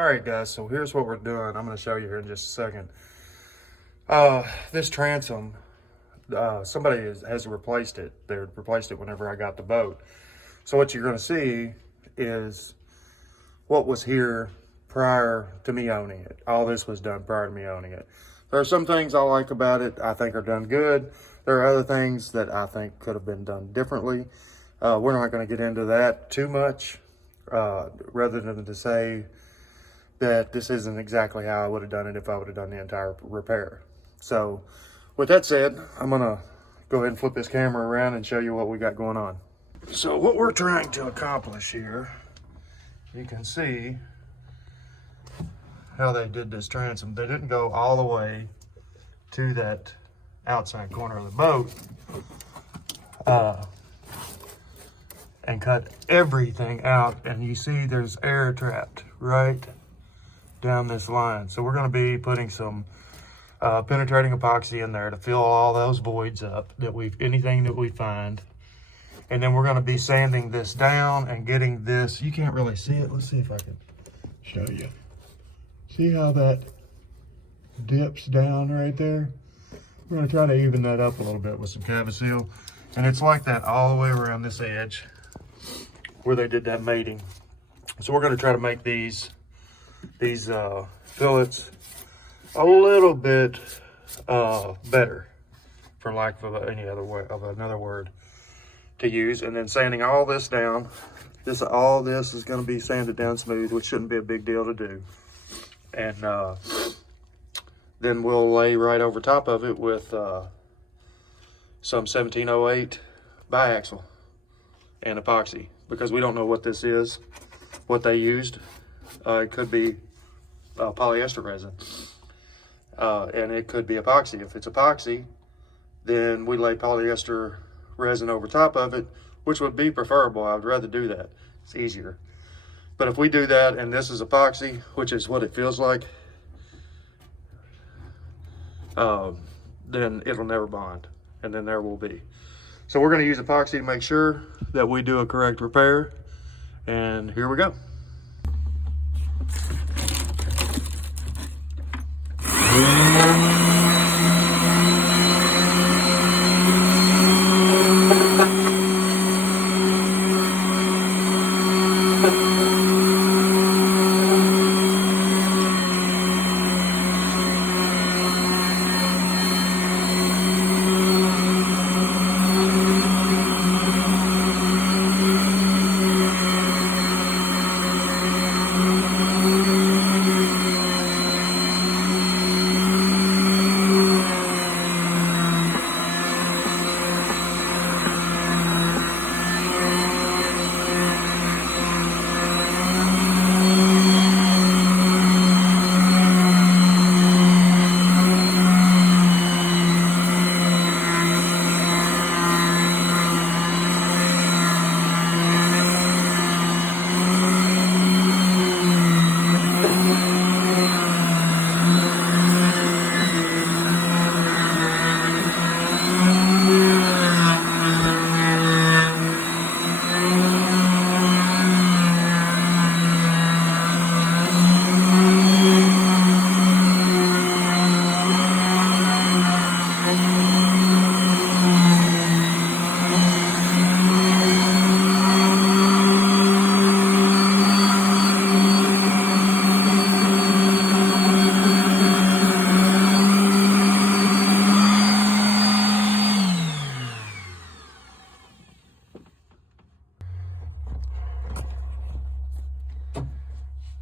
All right, guys, so here's what we're doing. I'm going to show you here in just a second. This transom, somebody has replaced it. They replaced it whenever I got the boat. So what you're going to see is what was here prior to me owning it. All this was done prior to me owning it. There are some things I like about it, I think are done good. There are other things that I think could have been done differently. We're not going to get into that too much, rather than to say that this isn't exactly how I would have done it if I would have done the entire repair. So with that said, I'm gonna go ahead and flip this camera around and show you what we got going on. So what we're trying to accomplish here, you can see how they did this transom. They didn't go all the way to that outside corner of the boat and cut everything out, and you see there's air trapped right down this line. So we're going to be putting some penetrating epoxy in there to fill all those voids up, anything that we find. And then we're going to be sanding this down and getting this, you can't really see it. Let's see if I can show you. See how that dips down right there? We're going to try to even that up a little bit with some biaxial. And it's like that all the way around this edge where they did that mating. So we're going to try to make these fillets a little bit better, for lack of another word to use. And then sanding all this down. All this is going to be sanded down smooth, which shouldn't be a big deal to do. And then we'll lay right over top of it with some 1708 biaxial and epoxy, because we don't know what this is, what they used. It could be polyester resin, and it could be epoxy. If it's epoxy, then we lay polyester resin over top of it, which would be preferable. I would rather do that. It's easier. But if we do that and this is epoxy, which is what it feels like, then it'll never bond, and then there will be. So we're going to use epoxy to make sure that we do a correct repair, and here we go.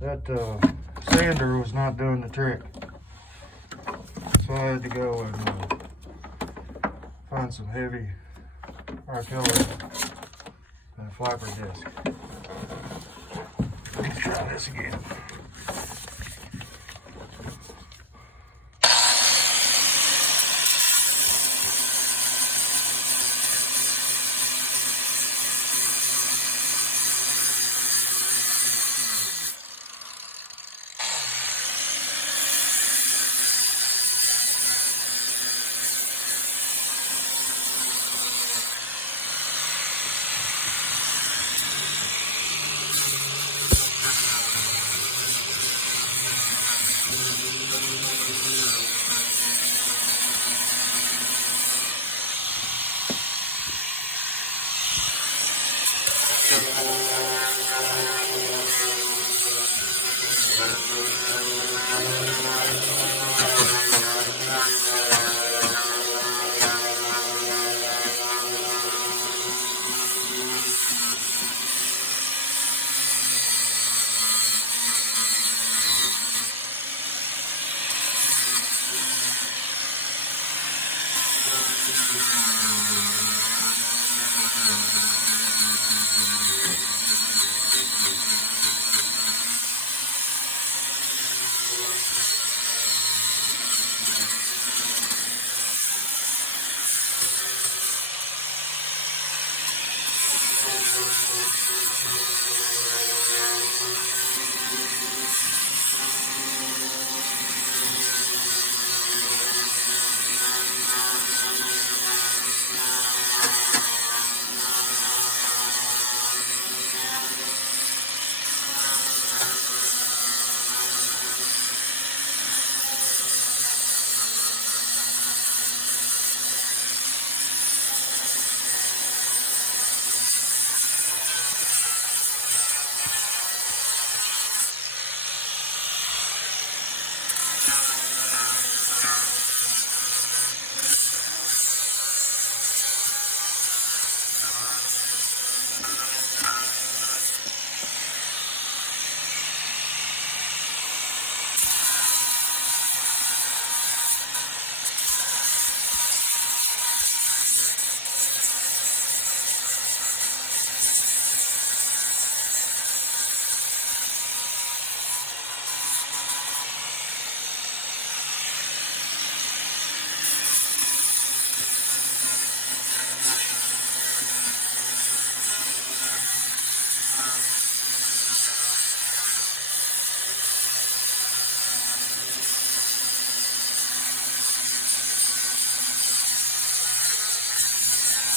That sander was not doing the trick, so I had to go and find some heavy artillery and a flapper disc. Let's try this again.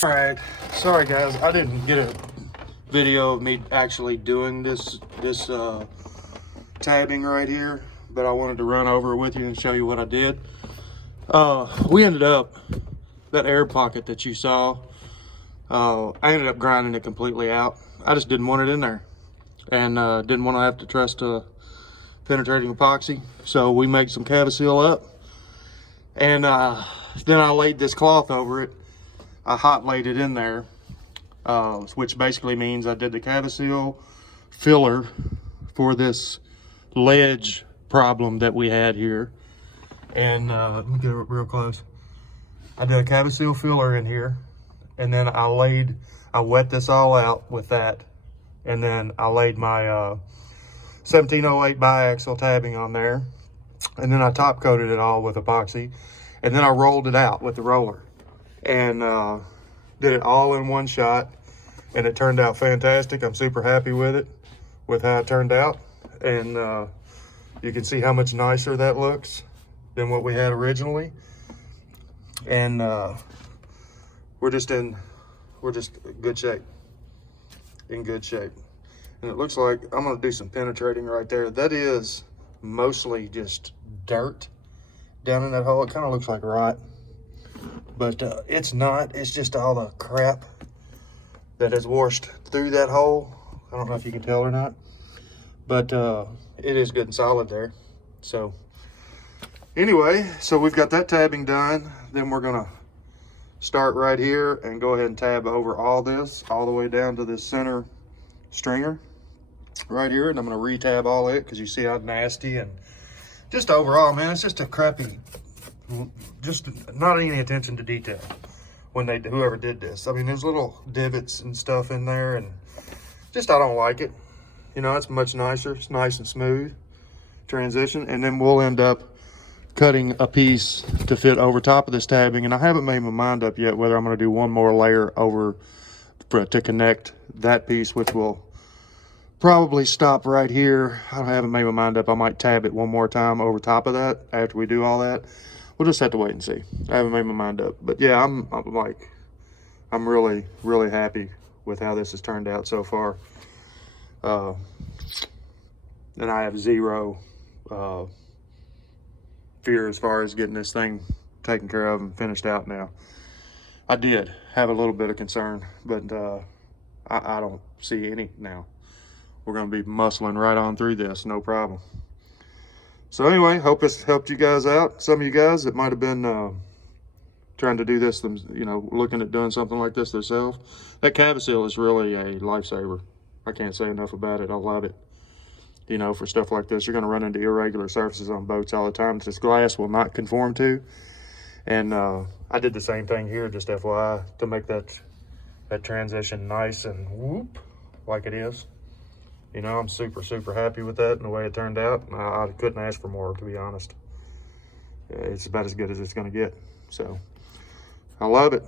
All right, sorry guys, I didn't get a video of me actually doing this tabbing right here, but I wanted to run over with you and show you what I did. We ended up, that air pocket that you saw, I ended up grinding it completely out. I just didn't want it in there, and didn't want to have to trust penetrating epoxy. So we made some Cavasil up, and then I laid this cloth over it. I hot laid it in there, which basically means I did the Cavasil filler for this ledge problem that we had here. And let me get it real close. I did a Cavasil filler in here, and then I wet this all out with that, and then I laid my 1708 biaxial tabbing on there, and then I top coated it all with epoxy, and then I rolled it out with the roller, and did it all in one shot, and it turned out fantastic. I'm super happy with it, with how it turned out, and you can see how much nicer that looks than what we had originally. And we're just in good shape, and it looks like I'm gonna do some penetrating right there. That is mostly just dirt down in that hole. It kind of looks like rot, but it's not. It's just all the crap that has washed through that hole. I don't know if you can tell or not, but it is good and solid there. So anyway, so we've got that tabbing done. Then we're gonna start right here and go ahead and tab over all this, all the way down to this center stringer right here. And I'm gonna re-tab all it, because you see how nasty, and just overall, man, it's just a crappy, just not any attention to detail when whoever did this. I mean, there's little divots and stuff in there, and just, I don't like it. You know, it's much nicer. It's nice and smooth transition. And then we'll end up cutting a piece to fit over top of this tabbing, and I haven't made my mind up yet whether I'm going to do one more layer over to connect that piece, which will probably stop right here. I haven't made my mind up. I might tab it one more time over top of that after we do all that. We'll just have to wait and see. I haven't made my mind up, but yeah, I'm really happy with how this has turned out so far, and I have zero fear as far as getting this thing taken care of and finished out now. I did have a little bit of concern, but I don't see any now. We're going to be muscling right on through this, no problem. So anyway, hope this helped you guys out. Some of you guys that might have been trying to do this, you know, looking at doing something like this themselves. That biaxial is really a lifesaver. I can't say enough about it. I love it. You know, for stuff like this, you're going to run into irregular surfaces on boats all the time that this glass will not conform to. And I did the same thing here, just FYI, to make that transition nice and whoop, like it is. You know, I'm super, super happy with that and the way it turned out. I couldn't ask for more, to be honest. It's about as good as it's going to get. So, I love it.